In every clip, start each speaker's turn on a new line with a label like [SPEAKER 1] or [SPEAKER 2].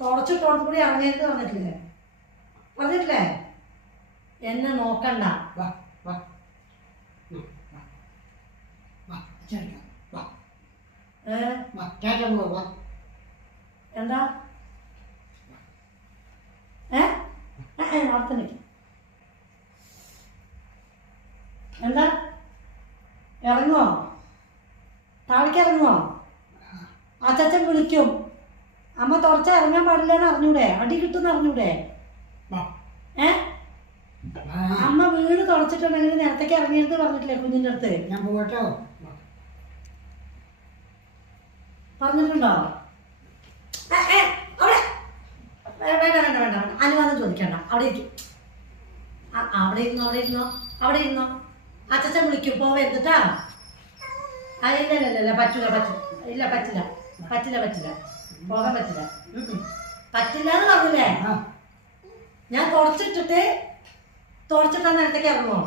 [SPEAKER 1] തുടച്ചിട്ടോടത്ത് കൂടി അറിഞ്ഞേക്ക് പറഞ്ഞിട്ടില്ലേ? പറഞ്ഞിട്ടില്ലേ? എന്നെ നോക്കണ്ട.
[SPEAKER 2] വാ വാ. അച്ഛൻ
[SPEAKER 1] എന്താ? ഏ? അവിടെ നിൽക്ക്. എന്താ? ഇറങ്ങുമോ താഴേക്ക് ഇറങ്ങുമോ അച്ചച്ചൻ വിളിക്കും. അമ്മ തുറച്ച ഇറങ്ങാൻ പാടില്ലെന്ന് അറിഞ്ഞൂടെ? അടി കിട്ടുന്ന അറിഞ്ഞൂടെ? ഏ? അമ്മ വീട് തുറച്ചിട്ടുണ്ടെങ്കിൽ നേരത്തേക്ക് ഇറങ്ങിയെന്ന് പറഞ്ഞിട്ടില്ലേ കുഞ്ഞിന്റെ അടുത്ത്?
[SPEAKER 2] ഞാൻ പോകട്ടോ.
[SPEAKER 1] പറഞ്ഞിട്ടുണ്ടോ. വേണ്ട വേണ്ട വേണ്ട വേണ്ട. അനുവാദം ചോദിക്കണ്ട. അവിടെ ഇരിക്കും. അവിടെ ഇരുന്നോ അവിടെ ഇരുന്നോ? അവിടെ ഇരുന്നോ? അച്ഛൻ വിളിക്കും. പോവരുതിട്ടാ ഇല്ല ഇല്ല, ഇല്ല പറ്റൂല പറ്റില്ല. ഇല്ല പറ്റില്ല. പറ്റില്ല പറ്റില്ല. പോകാൻ പറ്റില്ല. പറ്റില്ല പറഞ്ഞില്ലേ? ഞാൻ തുടച്ചിട്ടിട്ട് തുടച്ചിട്ടാ നേരത്തേക്ക് ഇറങ്ങുമോ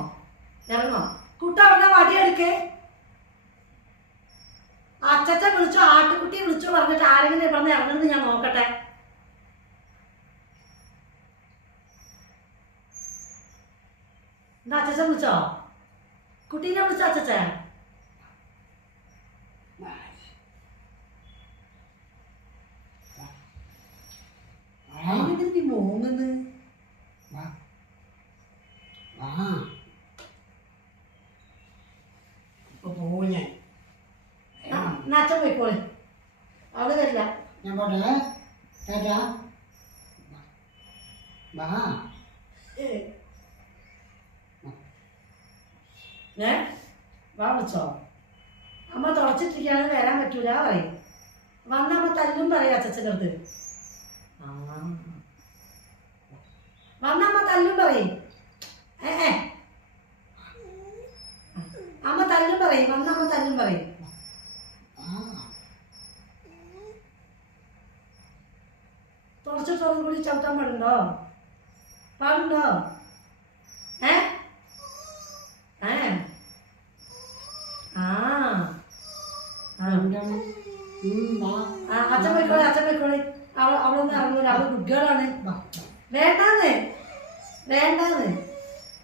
[SPEAKER 1] ഇറങ്ങോ കുട്ട അവിടെ വടിയെടുക്കേ അച്ചച്ച വിളിച്ചോ ആട്ടുകുട്ടി വിളിച്ചോ പറഞ്ഞിട്ട് ആരെങ്കിലും നിന്ന് ഇറങ്ങുന്നത് ഞാൻ നോക്കട്ടെ. എന്താ അച്ചച്ച വിളിച്ചോ? കുട്ടീനെ വിളിച്ചോ അച്ചച്ച
[SPEAKER 2] വാ
[SPEAKER 1] അതിനെന്തിന് നീ മോങ്ങുന്നത്
[SPEAKER 2] വാ വാ ഇപ്പൊ പോവും ഞാൻ
[SPEAKER 1] അച്ഛൻ പോയിക്കോളെ. അവിടെ വരില്ല
[SPEAKER 2] ഞാൻ പോട്ടെ. ടാറ്റ വാ.
[SPEAKER 1] ഏ. വാ വിളിച്ചോ അമ്മ തുടച്ചിട്ടിരിക്കാണ് വരാൻ പറ്റൂല പറയും. വന്ന അമ്മ തല്ലും പറയാ അച്ഛന്റെ അടുത്ത് ആ. വന്ന അമ്മ തല്ലും പറയും ഏ ഏ അമ്മ തല്ലും പറയും വന്ന അമ്മ തല്ലും പറയും.
[SPEAKER 2] ആ.
[SPEAKER 1] തുടച്ചിട്ടോടും കൂടി ചവിട്ടാൻ പാടുണ്ടോ? പാടുണ്ടോ? ഏ? ഏ? ആ. അച്ഛൻ പോയിക്കോളെ അച്ഛൻ പോയിക്കോളെ. അവൾ അവളൊന്നും ഇറങ്ങൂല അവൾ കുട്ടികളാണ്. വേണ്ടാന്ന്. വേണ്ടാന്ന്.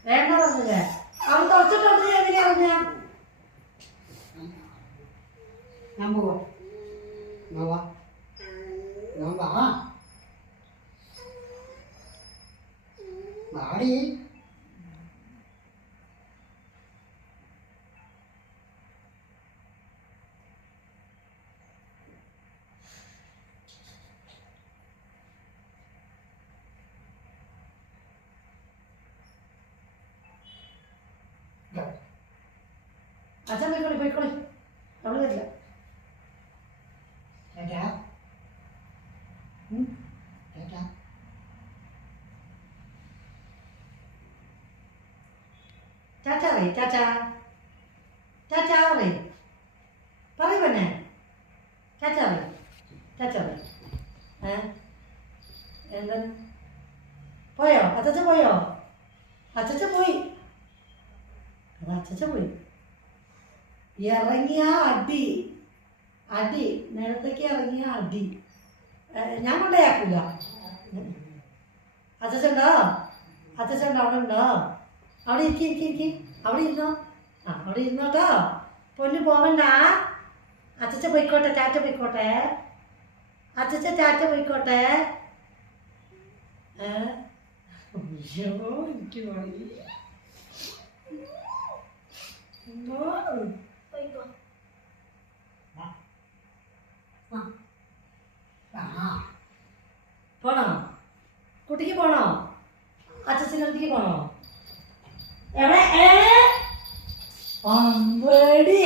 [SPEAKER 1] വേണ്ട പറഞ്ഞില്ലേ? അവൾ തുറച്ചിട്ടുണ്ട്
[SPEAKER 2] ഞാൻ പോവാ ഞാൻ വാ ഞാൻ വാ വാടി
[SPEAKER 1] അച്ഛൻ പോയിക്കോളെ പോയിക്കോളെ അവൾ പറയും ചാച്ച. ചാച്ച പറയും. പറയും പിന്നെ ചാച്ച പോയോ? അച്ചച്ച പോയോ? അച്ചച്ച പോയി. അത് പോയി. ഇറങ്ങിയ അടി. അടി. നേരത്തേക്ക് ഞാൻ കൊണ്ടേയാക്കൂല. അച്ചച്ചുണ്ടോ അച്ചച്ചുണ്ടോ അവിടെ ഉണ്ടോ? അവിടെ ഇരിക്കി. അവിടെ ഇരുന്നോ? ആ അവിടെ ഇരുന്നോട്ടോ. പൊന്നു പോവണ്ട. അച്ചച്ച പോയിക്കോട്ടെ ചാറ്റ പോയിക്കോട്ടെ. അച്ചച്ച ചാറ്റ പോയിക്കോട്ടെ. അയ്യോ എനിക്ക് പോണോ? കുട്ടിക്ക് പോണോ? അച്ഛന്റെ അടുത്തേക്ക് പോണോ? എവിടെ ഏ അമ്പടി